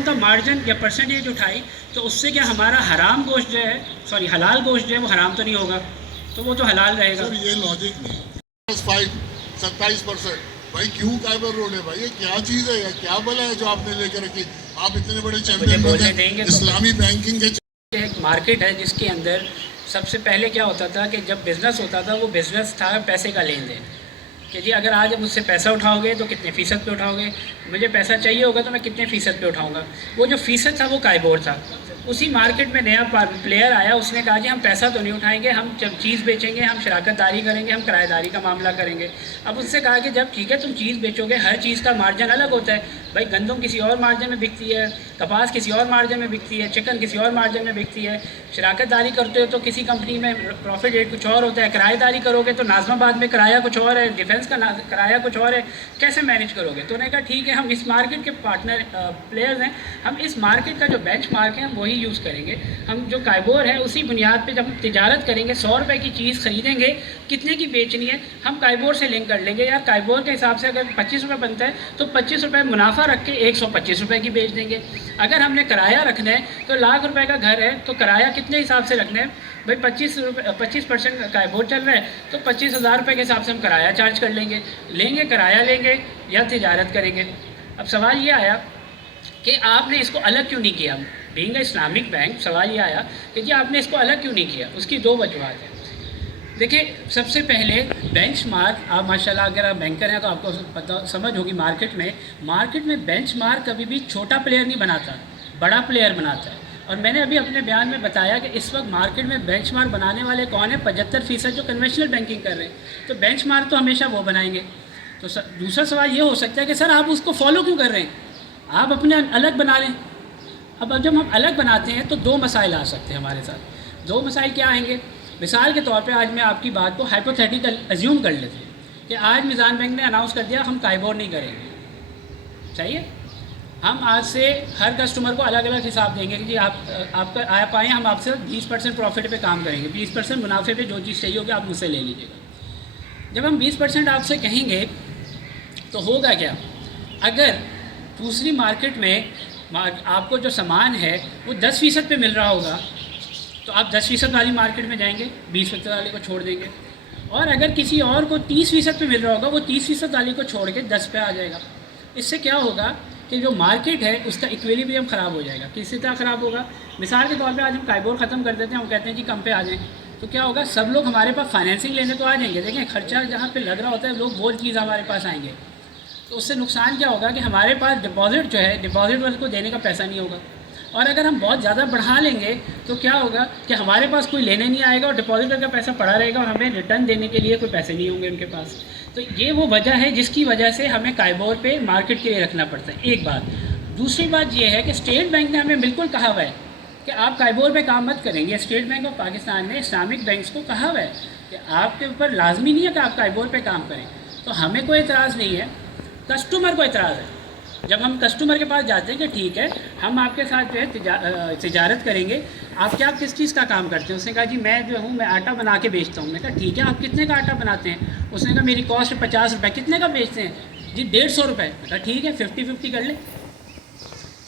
उनका मार्जिन या परसेंटेज उठाई तो उससे क्या हमारा हराम गोश्त जो है हलाल गोश्त जो है वो हराम तो नहीं होगा, तो वो तो हलाल रहेगा। सर ये लॉजिक नहीं। 27% भाई क्यों काइबर रोड है भाई, ये क्या चीज़ है या क्या बला है जो आपने लेकर रखी? आप इतने बड़े चैंपियन बोलने देंगे तो इस्लामी बैंकिंग के। एक मार्केट है जिसके अंदर सबसे पहले क्या होता था कि जब बिज़नेस होता था वो बिज़नेस था पैसे का लेन देन, कि जी अगर आज मुझसे पैसा उठाओगे तो कितने फ़ीसद पे उठाओगे, मुझे पैसा चाहिए होगा तो मैं कितने फ़ीसद पे उठाऊंगा। वो जो फ़ीसद था वो काइबोर था। उसी मार्केट में नया प्लेयर आया, उसने कहा जी हम पैसा तो नहीं उठाएंगे, हम जब चीज़ बेचेंगे हम शराकतदारी करेंगे, हम किराएदारी का मामला करेंगे। अब उससे कहा कि जब ठीक है तुम चीज़ बेचोगे, हर चीज़ का मार्जिन अलग होता है भाई, गंदम किसी और मार्जिन में बिकती है, कपास किसी और मार्जिन में बिकती है, चिकन किसी और मार्जिन में बिकती है। शराकतदारी करते हो तो किसी कंपनी में प्रॉफिट रेट कुछ और होता है, किराएदारी करोगे तो नाज़माबाद में किराया कुछ और है, डिफेंस का किराया कुछ और है, कैसे मैनेज करोगे? तो उन्होंने कहा ठीक है हम इस मार्केट के पार्टनर प्लेयर्स हैं, हम इस मार्केट का जो बेंचमार्क है हम वही यूज़ करेंगे। हम जो काइबोर है उसी बुनियाद पे जब हम तिजारत करेंगे, 100 रुपये की चीज़ खरीदेंगे, कितने की बेचनी है हम काइबोर से लिंक कर लेंगे। यार काइबोर के हिसाब से अगर 25 रुपये बनता है तो 25 रुपये मुनाफा रख के 125 रुपये की बेच देंगे। अगर हमने किराया रखना है तो लाख रुपए का घर है तो किराया कितने हिसाब से रखना है भाई, 25% काइबोर चल रहा है तो 25,000 रुपये के हिसाब से हम किराया चार्ज कर लेंगे किराया लेंगे या तिजारत करेंगे। अब सवाल ये आया कि आपने इसको अलग क्यों नहीं किया? बीइंग इस्लामिक बैंक सवाल ये आया कि जी आपने इसको अलग क्यों नहीं किया? उसकी दो वजूहत हैं। देखिए सबसे पहले बेंचमार्क, आप माशाल्लाह अगर आप बैंकर हैं तो आपको पता समझ होगी, मार्केट में बेंचमार्क कभी भी छोटा प्लेयर नहीं बनाता, बड़ा प्लेयर बनाता है। और मैंने अभी अपने बयान में बताया कि इस वक्त मार्केट में बेंचमार्क बनाने वाले कौन है? 75% जो कन्वेंशनल बैंकिंग कर रहे हैं। तो बेंचमार्क तो हमेशा वो बनाएंगे। तो दूसरा सवाल ये हो सकता है कि सर आप उसको फॉलो क्यों कर रहे हैं, आप अपने अलग बना लें। अब जब हम अलग बनाते हैं तो दो मसाइल आ सकते हैं हमारे साथ। दो मसाइल क्या आएंगे? मिसाल के तौर पे आज मैं आपकी बात को हाइपोथेटिकल एज्यूम कर लेते हैं कि आज मिज़ान बैंक ने अनाउंस कर दिया हम काइबोर नहीं करेंगे, चाहिए हम आज से हर कस्टमर को अलग अलग हिसाब देंगे कि जी आप आए हम आपसे 20% प्रॉफिट पे काम करेंगे, 20% मुनाफे पे जो चीज़ चाहिए होगी आप मुझसे ले लीजिएगा। जब हम 20% आपसे कहेंगे तो होगा क्या? अगर दूसरी मार्केट में आपको जो सामान है वो 10% पे मिल रहा होगा तो आप 10% वाली मार्केट में जाएंगे, 20% वाले को छोड़ देंगे। और अगर किसी और को 30% पे मिल रहा होगा वो 30% वाली को छोड़ के 10 पे आ जाएगा। इससे क्या होगा कि जो मार्केट है उसका इक्विलिब्रियम ख़राब हो जाएगा। किस तरह ख़राब होगा? मिसाल के तौर पे आज हम काइबोर ख़त्म कर देते हैं, हम कहते हैं जी कम पे आ जाएँ, तो क्या होगा? सब लोग हमारे पास फाइनेंसिंग लेने तो आ जाएंगे, देखें खर्चा जहाँ पे लग रहा होता है लोग वो चीज़ हमारे पास आएंगे। तो उससे नुकसान क्या होगा कि हमारे पास डिपॉजिट जो है डिपॉजिट वाले को देने का पैसा नहीं होगा। और अगर हम बहुत ज़्यादा बढ़ा लेंगे तो क्या होगा कि हमारे पास कोई लेने नहीं आएगा और डिपॉजिटर का पैसा पड़ा रहेगा और हमें रिटर्न देने के लिए कोई पैसे नहीं होंगे उनके पास। तो ये वो वजह है जिसकी वजह से हमें काइबोर पे मार्केट के लिए रखना पड़ता है, एक बात। दूसरी बात ये है कि स्टेट बैंक ने हमें बिल्कुल कहा हुआ है कि आप काइबोर पे काम मत करेंगे। स्टेट बैंक ऑफ पाकिस्तान ने इस्लामिक बैंक्स को कहा हुआ है कि आपके ऊपर लाजमी नहीं है कि आप काइबोर पे काम करें। तो हमें कोई एतराज़ नहीं है, कस्टमर को एतराज़ है। जब हम कस्टमर के पास जाते हैं कि ठीक है हम आपके साथ जो है तिजारत करेंगे, आप क्या किस चीज़ का काम करते हैं? उसने कहा जी मैं जो हूँ मैं आटा बना के बेचता हूँ। मैंने कहा ठीक है आप कितने का आटा बनाते हैं? उसने कहा मेरी कॉस्ट 50 रुपये। कितने का बेचते हैं? जी 150 रुपये। मैंने कहा ठीक है 50-50 कर ले।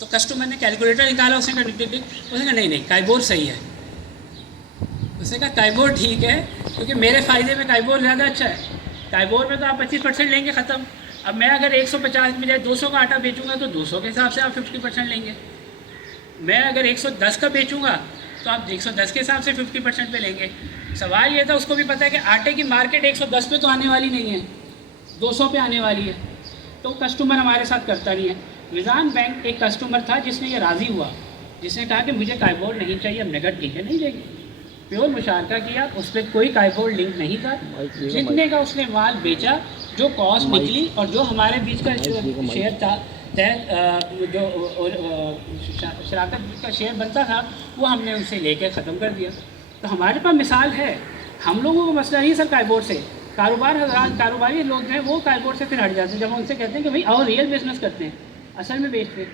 तो कस्टमर ने कैलकुलेटर निकाला, उसने कहा नहीं काइबोर सही है। उसने कहा काइबोर ठीक है क्योंकि मेरे फ़ायदे में काइबोर ज़्यादा अच्छा है। काइबोर में तो आप 25% लेंगे ख़त्म। अब मैं अगर 150 में 200 का आटा बेचूंगा तो 200 के हिसाब से आप 50% लेंगे। मैं अगर 110 का बेचूंगा तो आप 110 के हिसाब से 50% पे लेंगे। सवाल ये था, उसको भी पता है कि आटे की मार्केट 110 पे तो आने वाली नहीं है, 200 पे आने वाली है। तो कस्टमर हमारे साथ करता नहीं है। मिज़ान बैंक एक कस्टमर था जिसने ये राज़ी हुआ, जिसने कहा कि मुझे काइबोर नहीं चाहिए, हम नगद ठीक है नहीं देंगे। प्योर मुशारका किया, उस पर कोई काइबोर लिंक नहीं था। जितने का उसने माल बेचा, जो कॉस्ट निकली और जो हमारे बीच का शेयर था जो शराकत का शेयर बनता था वो हमने उनसे लेकर ख़त्म कर दिया। तो हमारे पास मिसाल है। हम लोगों को मसला नहीं सर काइबोर से, कारोबारी लोग हैं वो काइबोर से फिर हट जाते हैं जब हम उनसे कहते हैं कि भाई और रियल बिजनेस करते हैं, असल में बेचते हैं।